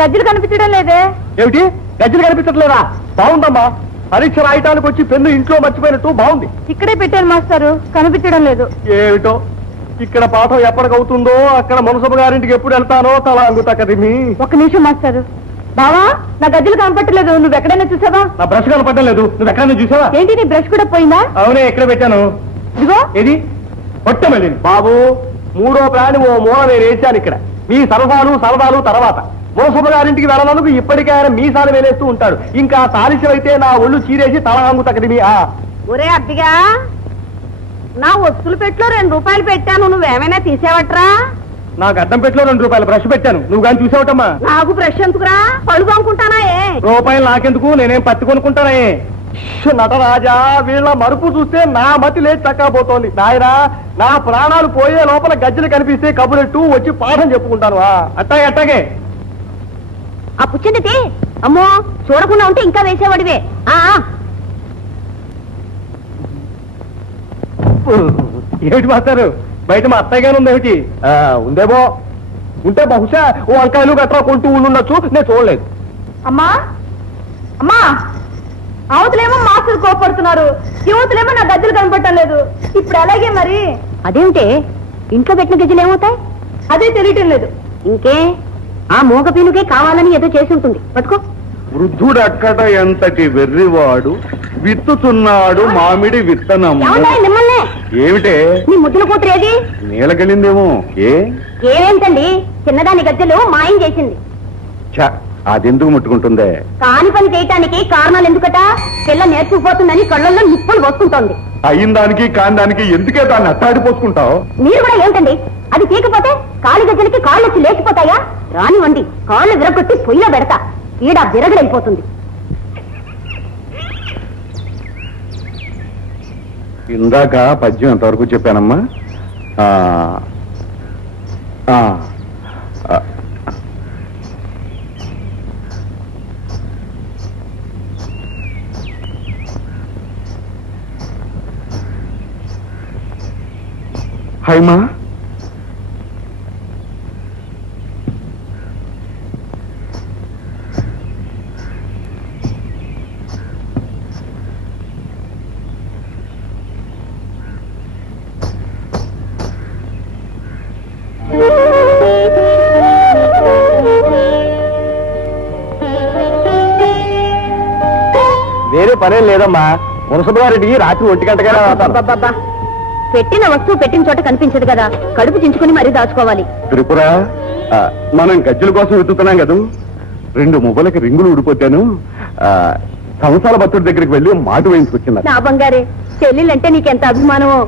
గజ్జలు కనిపించడం లేదే. ఏమిటి గజ్జలు కనిపించట్లేదా? బాగుందమ్మా, పరీక్ష రాయటానికి వచ్చి పెన్ను ఇంట్లో మర్చిపోయినట్టు బాగుంది. ఇక్కడే పెట్టాను మాస్టారు, కనిపించడం లేదు. ఏమిటో ఇక్కడ పాఠం ఎప్పటికవుతుందో అక్కడ మనసమ్మ గారింటికి ఎప్పుడు వెళ్తానో తల అంగుతా కదిమి. ఒక్క నిమిషం మాస్టారు. బావా, నా గజ్జలు కనపట్టలేదు, నువ్వు ఎక్కడైనా చూసావా? నా బ్రష్ కనపడడం లేదు, నువ్వు ఎక్కడైనా చూసావా? ఏంటి నీ బ్రష్ కూడా పోయిందా? అవునే, ఎక్కడ పెట్టాను. ఇదిగో. ఏది? కొట్టమళ్ళీ బాబు, మూడో ప్రాణి ఓ మూల నేను వేసాను. ఇక్కడ మీ సరదాలు తర్వాత మనసమ్మ గారింటికి వెళ్ళనందుకు ఇప్పటికే ఆయన మీసాలు వేలేస్తూ ఉంటాడు. ఇంకా తాలిసం అయితే నా ఒళ్ళు చీరేసి తల అంగుతా కదిమి. ఒరే అబ్బిగా, నా వస్తువులు పెట్లో 2 రూపాయలు పెట్టాను, నువ్వేమైనా తీసేవట్రా? నాకు అద్దం పెట్లో 2 రూపాయలు బ్రష్ పెట్టాను, నువ్వు కానీ చూసావటమ్మా? నాకు బ్రష్ ఎందుకురా, పళ్ళు కొనుక్కుంటానా? రూపాయలు నాకెందుకు, నేనేం పత్తి కొనుక్కుంటానే. నటరాజా, వీళ్ళ మరుపు చూస్తే నా మతి లేచి చక్కపోతోంది. నాయనా, నా ప్రాణాలు పోయే లోపల గజ్జలు కనిపిస్తే కబురెట్టు వచ్చి పాఠం చెప్పుకుంటాను. అట్టాగే ఆ పుచ్చింది. అమ్మో, చూడకుండా ఉంటే ఇంకా వేసేవాడివే. ఏమిటి మాస్టారు, బయట మా అత్తయ్య గారు ఉందేమిటి? ఉందేమో, ఉంటే బహుశా ఓ వంకాయలు గట్రా కొంటూ ఉండొచ్చు, నేను చూడలేదు. అమ్మా అమ్మా, అవతలేమో మాస్టర్ కోపడుతున్నారు, యువతలేమో నా గజ్జలు కనపడటం లేదు. ఇప్పుడు అలాగే మరి. అదేమిటే, ఇంట్లో పెట్టిన గజ్జలు ఏమవుతాయి? అదే తెలియటం లేదు. ఇంకే ఆ మూగ పీనుకే కావాలని ఏదో చేసి ఉంటుంది, పట్టుకో. వృద్ధుడక్కట ఎంతటి వెర్రివాడు, విత్తుతున్నాడు మామిడి విత్తనం. మిమ్మల్ని ఏమిటే? నీ ముద్దుల కూతురు ఏది? నీలకెళ్ళిందేమో. ఏమేంటండి, చిన్నదాని గజ్జలు మాయం చేసింది. అదెందుకు ముట్టుకుంటుందే? కాని పని చేయటానికి కారణాలు ఎందుకట? పిల్ల నేర్చుకుపోతుందని కళ్ళల్లో నిప్పులు వస్తుంటోంది. అయిన దానికి కాని దానికి ఎందుకే దాన్ని అట్టాడిపోసుకుంటావు? మీరు కూడా ఏమిటండి, అది తీకపోతే కాలి గజ్జలకి కాళ్ళు వచ్చి లేచిపోతాయా? రానివ్వండి, కాళ్ళు విరగొట్టి పొయ్యిలో పెడతా, ఈడ విరగడైపోతుంది. ఇందాక పద్యం ఎంతవరకు చెప్పానమ్మా? హైమా, వేరే పనేం లేదమ్మా. మునసబుగారెడ్డికి రాత్రి 1 గంటగా అబ్బబ్బబ్బబ్బా. పెట్టిన వస్తువు పెట్టిన చోట కనిపించదు కదా, కడుపు చించుకుని మరీ దాచుకోవాలి. త్రిపుర, మనం గజ్జల కోసం వెతుకుతున్నాం కదా, 2 మువ్వలకి రింగులు ఊడిపోతాను. సంవత్సరాల భక్తుడి దగ్గరికి వెళ్ళి మాట వేయించుకొచ్చింది. నా బంగారే, చెల్లెలంటే నీకెంత అభిమానమో.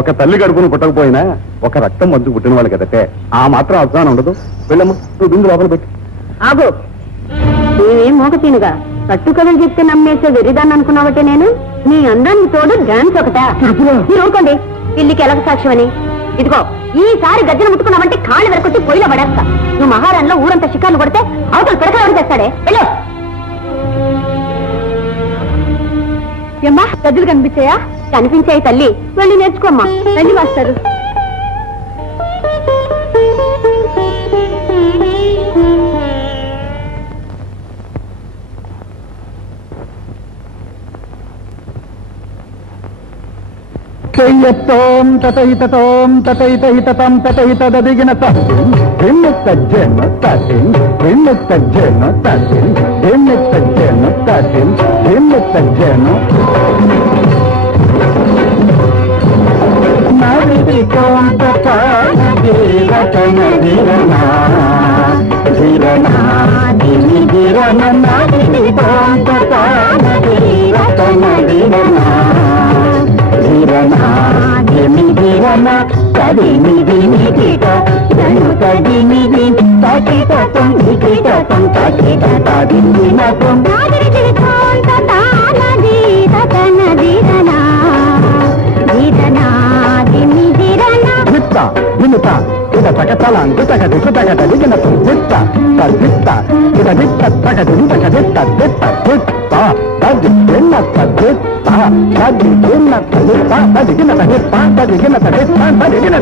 ఒక తల్లి గడుపును పుట్టకపోయినా ఒక రక్తం మంచు పుట్టిన వాళ్ళు కదటే, ఆ మాత్రం అభిమానం ఉండదు. వెళ్ళమ్మా, నువ్వు బిందు లోపల పెట్టి. ఆగో, నేనేం మోగతీనుగా కట్టుకథలు చెప్తే నమ్మేసే వెర్రిదాన్ని అనుకున్నావటే నేను? నీ అందానికి తోడు డాన్స్ ఒకటా? మీరు ఊరుకోండి, ఇల్లికి ఎలక సాక్ష్యమని. ఇదిగో, ఈసారి గజ్జన ముట్టుకున్నామంటే కాళ్ళు వెరకొట్టి పొయ్యిలో పడేస్తా. నువ్వు మహారాణిలో ఊరంతా షికార్లు కొడితే అవతల పిడకలు చేస్తాడే. వెళ్ళు. ఏమ్మా, గజ్జలు కనిపించాయా? కనిపించాయి తల్లి, వెళ్ళి నేర్చుకోమ్మా. వెళ్ళి మాస్టారు. చెయ్యతోం తతయితోం తతయితహితం తతయితదదిగిన తజ్జన తజ్జన తజిన్ భిన్న తజ్జన తజిన్ భిన్న తజ్జన తజిన్ భిన్న తజ్జన నాదికోం తతదిరతన దిరనా దిరనా దిని దిరన నాదికోం తతదిరతన దిరనా ధీరనా కదిమిది నిగిట కదిమిది తకిటం నిగిటం తకిట తదిమినతం వినుత ఇద తగతలాంటి తగది తగద దిగినతం దిత్త తదిత్త ఇద దిత్త తగది తగదిత్త దిత్త దిత్త తది ఎన్న తదిత్త తది ఎన్న తదిత్త తదిగిన తదిత్త తదిగిన తదిత్త తదిగిన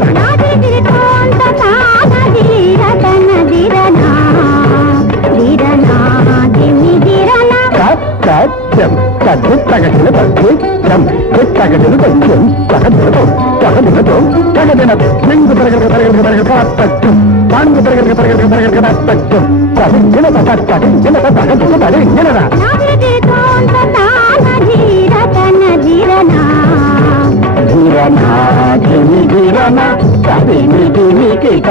సత్యం తదిత్తగదిన తదిత్తం దిత్తగదిన తద్యం తగదినతో తగదినతో తగదిన లింగు తరగతి తరగతి తరగతి తత్యం పాంగు తరగతి తరగతి తరగతి తత్యం తదిగిన తదిగిన తగదిన తదిగినరా ధీరనా ధిమి ధీరనా తదిమిది నికిట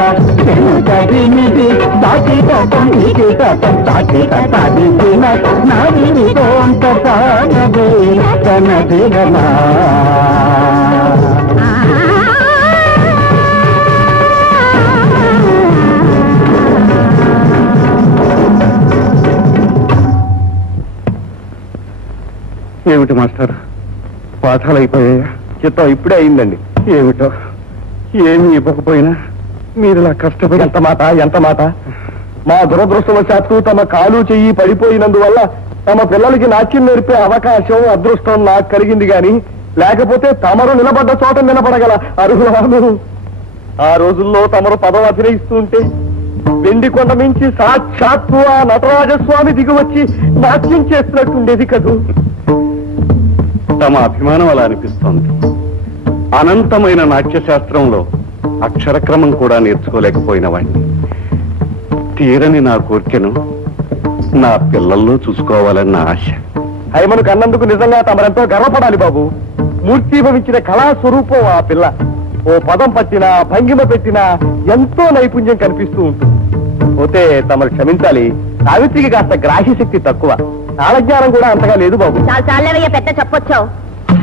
తదిమిది తాకిటం నికిటం తాకిట తదిగిన నాదికోం తనదే తనదిగనా ఏమిటి మాస్టర్, పాఠాలు అయిపోయాయా? చిత్తం ఇప్పుడే అయిందండి. ఏమిటో, ఏమి ఇవ్వకపోయినా మీరు ఇలా కష్టపడి ఎంత మాట. మా దురదృష్టవశాత్తు తమ కాలు చెయ్యి పడిపోయినందువల్ల తమ పిల్లలకి నాట్యం నేర్పే అవకాశం అదృష్టం నాకు కలిగింది గాని, లేకపోతే తమరు నిలబడ్డ చోట నిలబడగల అర్హులను. ఆ రోజుల్లో తమరు పదవి అభినయిస్తూ ఉంటే వెండి కొండ మించి సాక్షాత్తు ఆ నటరాజస్వామి దిగివచ్చి నాట్యం చేస్తున్నట్టుండేది కదూ. తమ అభిమానం అలా అనిపిస్తోంది. అనంతమైన నాట్యశాస్త్రంలో అక్షరక్రమం కూడా నేర్చుకోలేకపోయిన వాడిని. తీరని నా కోరికను నా పిల్లల్లో చూసుకోవాలన్న ఆశ. హైమను కన్నందుకు నిజంగా తమరెంతో గర్వపడాలి బాబు. మూర్తీభవించిన కళాస్వరూపం ఆ పిల్ల. ఓ పదం పట్టినా భంగిమ పెట్టినా ఎంతో నైపుణ్యం కనిపిస్తూ ఉంటుంది. పోతే తమరు క్షమించాలి, సావిత్రికి కాస్త గ్రాహ్య శక్తి తక్కువ, కాలజ్ఞానం కూడా అంతగా లేదు బాబు. చాలేవయ్య, పెద్ద చెప్పొచ్చావు.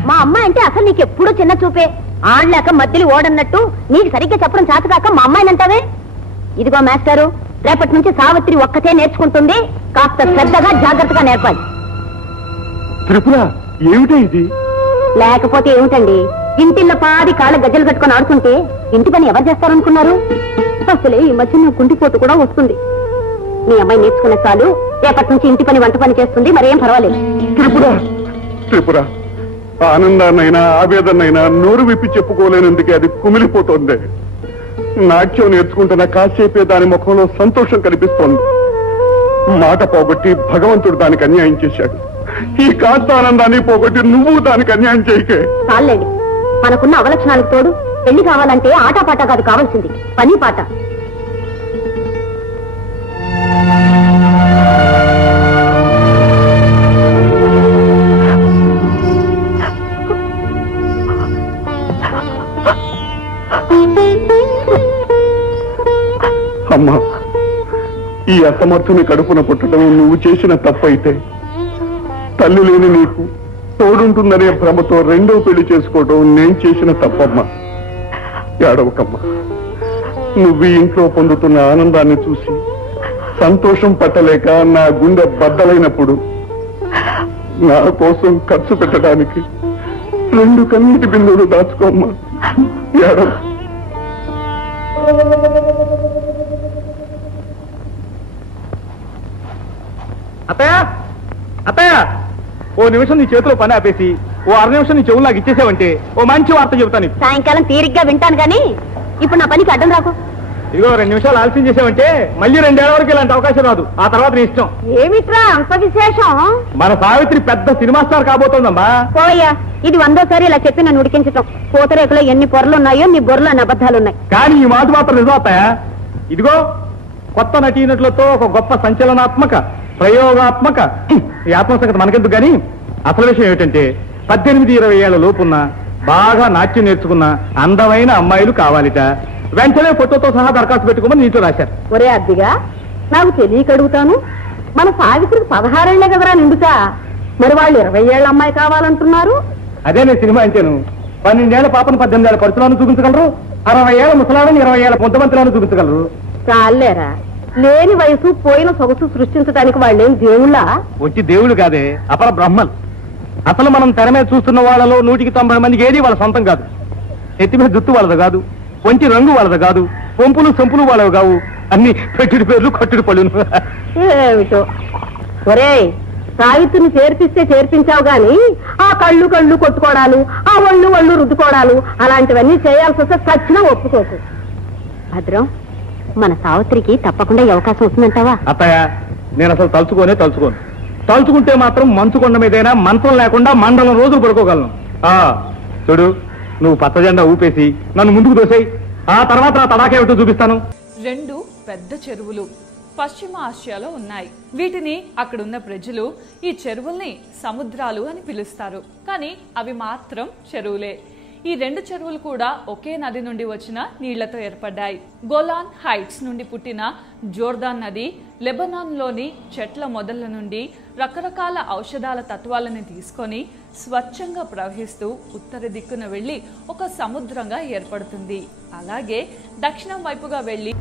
మా అమ్మాయి అంటే అసలు నీకు ఎప్పుడూ చిన్న చూపే. ఆడలేక మధ్యలో ఓడన్నట్టు నీకు సరిగ్గా చెప్పడం చాతకాక మా అమ్మాయిని అంటావే. ఇదిగో మాస్టారు, రేపటి నుంచి సావిత్రి ఒక్కతే నేర్చుకుంటుంది. కాస్త శ్రద్ధగా జాగ్రత్తగా నేర్పాలి. త్రిపుర, ఏమిటి ఇది? లేకపోతే ఏమిటండి, ఇంటిల్లో పాది కాళ్ళ గజ్జలు కట్టుకుని ఆడుతుంటే ఇంటి పని ఎవరు చేస్తారనుకున్నారు? అసలే ఈ మధ్య నా కుంటిపోటు కూడా వస్తుంది. మీ అమ్మాయి నేర్చుకున్న చాలు, రేపటి నుంచి ఇంటి పని వంట పని చేస్తుంది, మరేం పర్వాలేదు. త్రిపుర, ఆనందాన్నైనా ఆవేదనైనా నోరు విప్పి చెప్పుకోలేనందుకే అది కుమిలిపోతోంది. నాట్యం నేర్చుకుంటున్న కాసేపే దాని ముఖంలో సంతోషం కనిపిస్తోంది. మాట పోగొట్టి భగవంతుడు దానికి అన్యాయం చేశాడు. ఈ కాస్త ఆనందాన్ని పోగొట్టి నువ్వు దానికి అన్యాయం చేయకే. చాలండి, మనకున్న అవలక్షణాలకు తోడు పెళ్లి కావాలంటే ఆటపాట కాదు కావాల్సింది, పని పాట. అసమర్థుని కడుపున పుట్టడం నువ్వు చేసిన తప్పైతే, తల్లి లేని నీకు తోడుంటుందనే భ్రమతో రెండో పెళ్లి చేసుకోవడం నేను చేసిన తప్పమ్మా. ఏడవకమ్మా. నువ్వు ఈ ఇంట్లో పొందుతున్న ఆనందాన్ని చూసి సంతోషం పట్టలేక నా గుండె బద్దలైనప్పుడు నా కోసం ఖర్చు పెట్టడానికి 2 కన్నీటి బిందువులు దాచుకోమ్మా. ఏడవ. అత్తయ్య, అత్తయ్య, ఓ నిమిషం నీ చేతిలో పని ఆపేసి ఓ 6 నిమిషం నీ చెవులు నాకు ఇచ్చేసావంటే ఓ మంచి వార్త చెబుతాను. సాయంకాలం తీరిగ్గా వింటాను గాని ఇప్పుడు నా పనికి అడ్డం రాకు. ఇదిగో 2 నిమిషాలు ఆలస్యం చేసావంటే మళ్ళీ 2 ఏళ్ల వరకు ఇలాంటి అవకాశం రాదు. ఆ తర్వాత నీ ఇష్టం. ఏమిట్రా అంత విశేషం? మన సావిత్రి పెద్ద సినిమా స్టార్ కాబోతోందమ్మా. పోయా, ఇది 100సారి ఇలా చెప్పి నన్ను ఉడికించటం. పూతరేకులో ఎన్ని పొరలు ఉన్నాయో నీ బొర్రలో అన్ని అబద్ధాలున్నాయి. కానీ ఈ మాట మాత్రం నిజం అత్తయ్య. ఇదిగో కొత్త నటీనటులతో ఒక గొప్ప సంచలనాత్మక ప్రయోగాత్మక ఈ ఆత్మసంగతి మనకెందుకు గాని అసలు విషయం ఏమిటంటే 18-20 ఏళ్ల లోపున్న బాగా నాట్యం నేర్చుకున్న అందమైన అమ్మాయిలు కావాలిట. వెంటనే ఫోటోతో సహా దరఖాస్తు పెట్టుకోమని నీతో రాశారు. ఒరే అద్దిగా, నాకు తెలియక అడుగుతాను. మన సావిత్రికి 16 ఏళ్లే కదరా నిండుతా. మరి వాళ్ళు 20 ఏళ్ల అమ్మాయి కావాలంటున్నారు. అదే నేను సినిమా అంటేను 12 ఏళ్ల పాపను 18 ఏళ్ల పరుచులను చూపించగలరు. 60 ఏళ్ల ముసలాడని 20 ఏళ్ల పొంతమంతులను చూపించగలరు. చాలేరా, లేని వయసు పోయిన సొగసు సృష్టించడానికి వాళ్ళేం దేవుళ్ళ? వచ్చి దేవుడు కాదే, అపర బ్రహ్మలు. అసలు మనం తెర మీద చూస్తున్న వాళ్ళలో 190 మందికి ఏది వాళ్ళ సొంతం కాదు. ఎత్తి మీద జుట్టు వాళ్ళది కాదు, ఒంటి రంగు వాళ్ళది కాదు, పొంపులు సొంపులు వాళ్ళవి కావు. అన్ని పెట్టుడి పేర్లు కట్టుడు పళ్ళు. ఏమిటో ఒరే, సావిత్రిని చేర్పిస్తే చేర్పించావు గాని ఆ కళ్ళు కళ్ళు కొట్టుకోవడాలు, ఆ ఒళ్ళు రుద్దుకోవడాలు అలాంటివన్నీ చేయాల్సి వస్తే చచ్చినా ఒప్పుకోకు. భద్రం, మన సావిత్రికి తప్పకుండా ఈ అవకాశం వస్తుందంటావా? అత్తయ్య, నేను అసలు తలుచుకోను. తలుచుకుంటే మాత్రం మంచు కొండ మీదైనా మంత్రం లేకుండా మండలం రోజులు పడుకోగలను. చూడు, నువ్వు పచ్చ జెండా ఊపేసి నన్ను ముందుకు దోసేయి. ఆ తర్వాత నా తడాకేమిటో చూపిస్తాను. 2 పెద్ద చెరువులు పశ్చిమ ఆసియాలో ఉన్నాయి. వీటిని అక్కడున్న ప్రజలు ఈ చెరువుల్ని సముద్రాలు అని పిలుస్తారు. కానీ అవి మాత్రం చెరువులే. ఈ 2 చెరువులు కూడా ఒకే నది నుండి వచ్చిన నీళ్లతో ఏర్పడ్డాయి. గోలాన్ హైట్స్ నుండి పుట్టిన జోర్దాన్ నది లెబనాన్లోని చెట్ల మొదళ్ల నుండి రకరకాల ఔషధాల తత్వాలను తీసుకొని స్వచ్ఛంగా ప్రవహిస్తూ ఉత్తర దిక్కున వెళ్లి ఒక సముద్రంగా ఏర్పడుతుంది. అలాగే దక్షిణం వైపుగా వెళ్లి